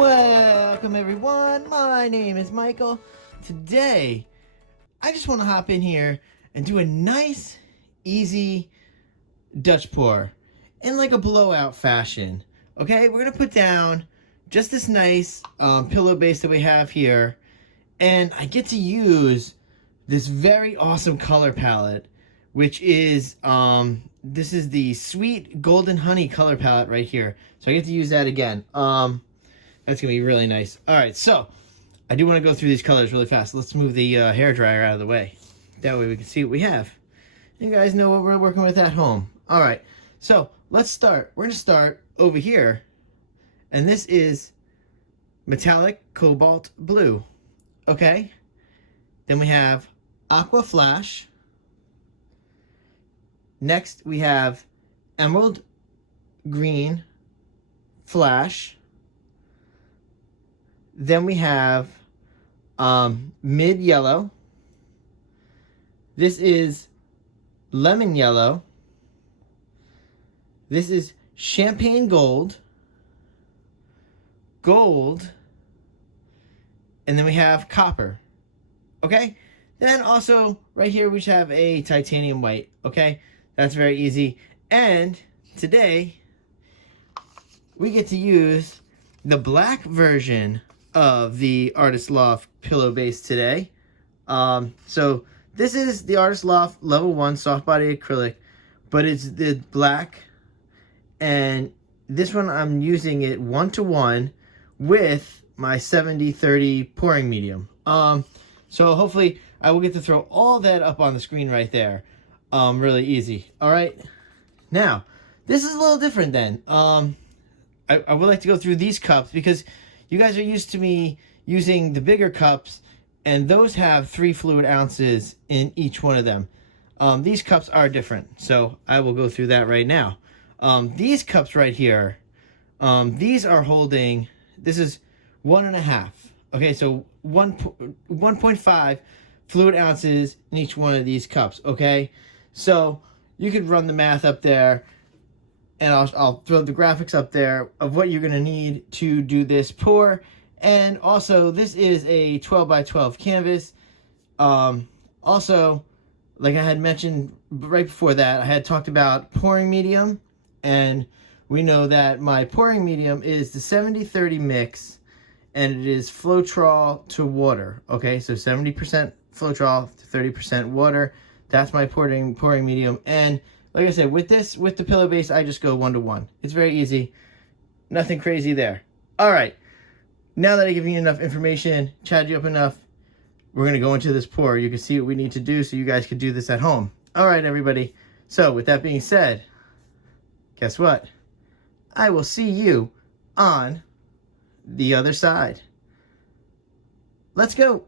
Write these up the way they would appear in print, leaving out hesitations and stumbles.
Welcome everyone, my name is Michael. Today, I just want to hop in here and do a nice, easy Dutch pour in like a blowout fashion. Okay, we're going to put down just this nice pillow base that we have here, and I get to use this very awesome color palette, which is, this is the Sweet Golden Honey color palette right here. So I get to use that again. That's going to be really nice. All right, so I do want to go through these colors really fast. Let's move the hairdryer out of the way. That way we can see what we have. You guys know what we're working with at home. All right, so let's start. We're going to start over here. And this is metallic cobalt blue. Okay? Then we have aqua flash. Next, we have emerald green flash. Then we have mid yellow. This is lemon yellow. This is champagne gold. Gold. And then we have copper. Okay? Then also, right here, we have a titanium white. Okay? That's very easy. And today, we get to use the black version of the Artist Loft pillow base today. So this is the Artist Loft Level 1 Soft Body Acrylic, but it's the black. And this one, I'm using it 1-to-1 with my 70-30 pouring medium. So hopefully I will get to throw all that up on the screen right there. Really easy. All right. Now, this is a little different then. I would like to go through these cups because you guys are used to me using the bigger cups, and those have 3 fluid ounces in each one of them. These cups are different, so I will go through that right now. These cups right here, these are holding, this is 1.5. Okay, so 1.5 fluid ounces in each one of these cups, okay? So you could run the math up there, and I'll throw the graphics up there of what you're going to need to do this pour. And also, this is a 12x12 canvas. Also, like I had mentioned right before that, I had talked about pouring medium. And we know that my pouring medium is the 70-30 mix, and it is Floetrol to water. Okay, so 70% Floetrol to 30% water. That's my pouring medium. And like I said, with the pillow base, I just go 1-to-1. It's very easy. Nothing crazy there. All right. Now that I give you enough information, chatted you up enough, we're going to go into this pour. You can see what we need to do so you guys can do this at home. All right, everybody. So with that being said, guess what? I will see you on the other side. Let's go.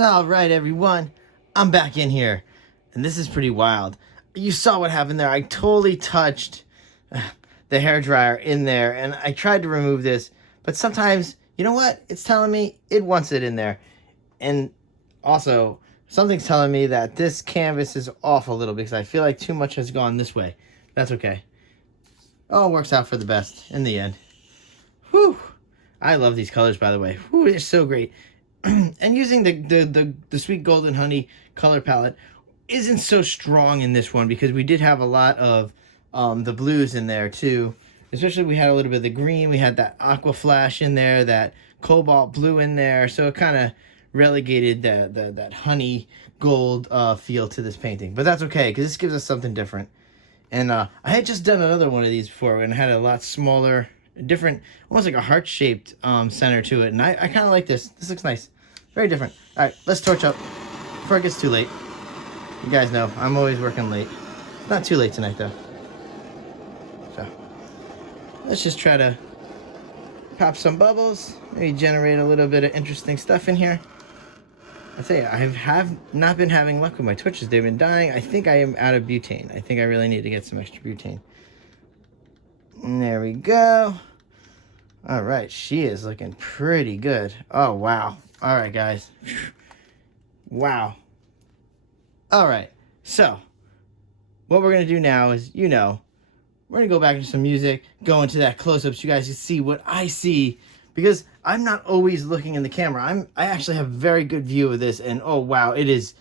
All right, everyone, I'm back in here, and this is pretty wild. You saw what happened there. I totally touched the hairdryer in there, and I tried to remove this, but sometimes, you know what? It's telling me it wants it in there. And also, something's telling me that this canvas is off a little because I feel like too much has gone this way. That's okay. All works out for the best in the end. Whew. I love these colors, by the way. Whew, they're so great. And using the Sweet Golden Honey color palette isn't so strong in this one because we did have a lot of the blues in there too. Especially we had a little bit of the green. We had that aqua flash in there, that cobalt blue in there. So it kind of relegated that honey gold feel to this painting. But that's okay because this gives us something different. And I had just done another one of these before and had a lot smaller, different, almost like a heart-shaped center to it. And I kind of like this. This looks nice. Very different. All right, let's torch up before it gets too late. You guys know, I'm always working late. Not too late tonight, though. So, let's just try to pop some bubbles. Maybe generate a little bit of interesting stuff in here. I tell you, I have not been having luck with my twitches. They've been dying. I think I am out of butane. I think I really need to get some extra butane. And there we go. All right, she is looking pretty good. Oh, wow. All right, guys. Wow. All right, so what we're going to do now is, we're going to go back into some music, go into that close-up so you guys can see what I see, because I'm not always looking in the camera. I actually have a very good view of this, and oh, wow, it is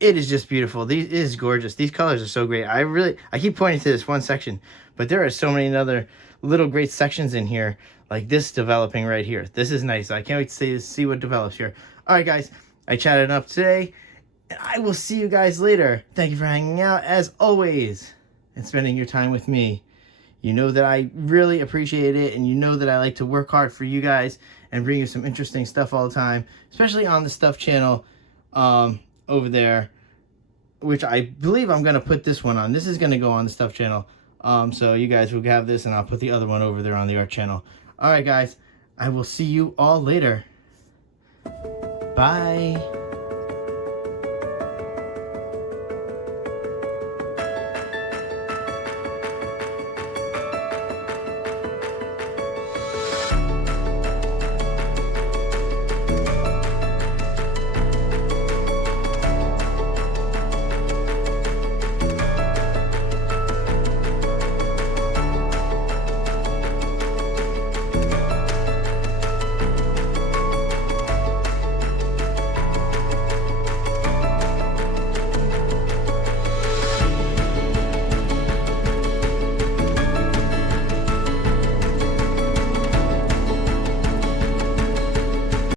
just beautiful. It is gorgeous. These colors are so great. I keep pointing to this one section, but there are so many other little great sections in here, like this developing right here. This is nice. I can't wait to see what develops here. All right, guys, I chatted up today, and I will see you guys later. Thank you for hanging out, as always, and spending your time with me. You know that I really appreciate it, and you know that I like to work hard for you guys and bring you some interesting stuff all the time, especially on the Stuff channel over there, which I believe I'm going to put this one on. This is going to go on the Stuff channel, so you guys will have this, and I'll put the other one over there on the Art channel. All right, guys, I will see you all later. Bye.